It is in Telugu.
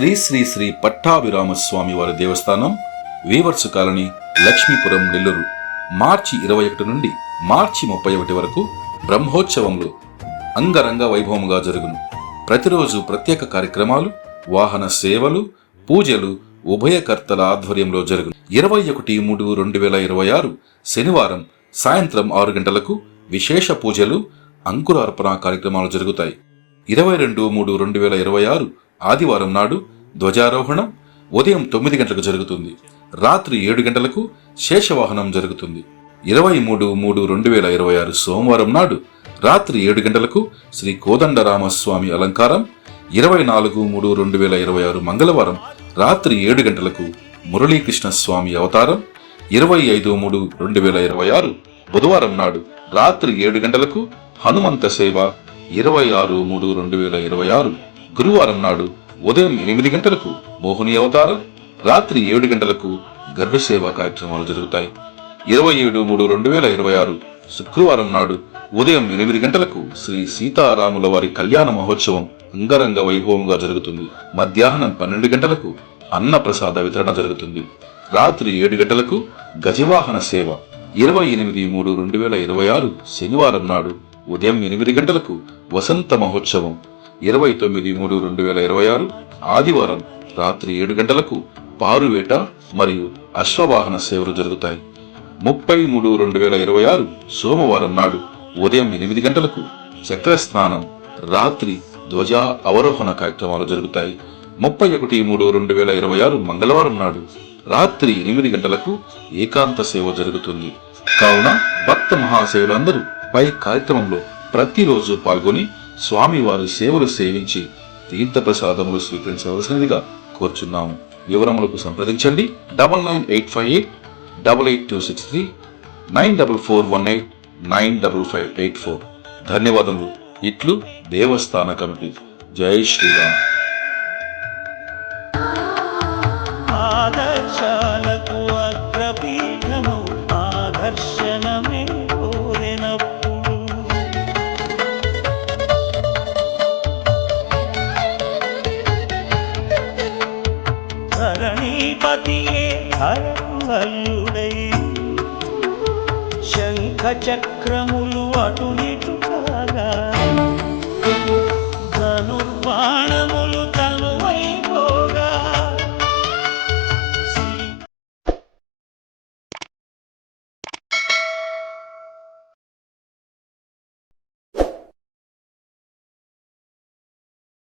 శ్రీ శ్రీ శ్రీ పట్టాభిరామస్వామి వారి దేవస్థానం, వీవర్సు కాలనీ, లక్ష్మీపురం, నెల్లూరు. మార్చి 21 నుండి మార్చి 31 వరకు బ్రహ్మోత్సవములు అంగరంగ వైభవముగా జరుగును. ప్రతిరోజు ప్రత్యేక కార్యక్రమాలు, వాహన సేవలు, పూజలు ఉభయకర్తల ఆధ్వర్యంలో జరుగును. 21/3/2026 శనివారం సాయంత్రం 6 గంటలకు విశేష పూజలు, అంకురార్పణ కార్యక్రమాలు జరుగుతాయి. 22/3/2026 ఆదివారం నాడు ధ్వజారోహణం ఉదయం 9 గంటలకు జరుగుతుంది. రాత్రి 7 గంటలకు శేషవాహనం జరుగుతుంది. 23/3/2026 సోమవారం నాడు రాత్రి 7 గంటలకు శ్రీ కోదండరామస్వామి అలంకారం. 24/3/2026 మంగళవారం రాత్రి 7 గంటలకు మురళీకృష్ణ స్వామి అవతారం. 25/3/2026 బుధవారం నాడు రాత్రి 7 గంటలకు హనుమంత సేవ. 26/3/2026 గురువారం నాడు ఉదయం 8 గంటలకు మోహిని అవతారం. రాత్రి 7 గంటలకు గర్భసేవ కార్యక్రమాలు జరుగుతాయి. 27/3/2026 శుక్రవారం నాడు ఉదయం 8 గంటలకు శ్రీ సీతారాముల వారి కళ్యాణ మహోత్సవం అంగరంగ వైభవంగా జరుగుతుంది. మధ్యాహ్నం 12 గంటలకు అన్న ప్రసాద వితరణ జరుగుతుంది. రాత్రి 7 గంటలకు గజవాహన సేవ. 28/3/2026 శనివారం నాడు ఉదయం 8 గంటలకు వసంత మహోత్సవం. 29/3/2026 ఆదివారం రాత్రి 7 గంటలకు పారువేట మరియు అశ్వవాహన సేవలు జరుగుతాయి. 30/3/2026 సోమవారం నాడు ఉదయం 8 గంటలకు చక్రస్నానం, రాత్రి ధ్వజ అవరోహణ కార్యక్రమాలు జరుగుతాయి. 31/3/2026 మంగళవారం నాడు రాత్రి 8 గంటలకు ఏకాంత సేవ జరుగుతుంది. కావున భక్త మహాసేవులందరూ పై కార్యక్రమంలో ప్రతిరోజు పాల్గొని స్వామివారి సేవలు సేవించి తీర్థ ప్రసాదములు స్వీకరించవలసినదిగా కోరుచున్నాము. వివరములకు సంప్రదించండి 9985888263 94418 95584. ధన్యవాదములు. ఇట్లు దేవస్థాన కమిటీ. జై శ్రీరామ్. ఆదర్శాలకు అగ్రపీఠము ఆదర్శనమే కోరినప్పుడు ధరణీపతియే హరహల్లుడై శంఖ చక్రములు అటు ఇటు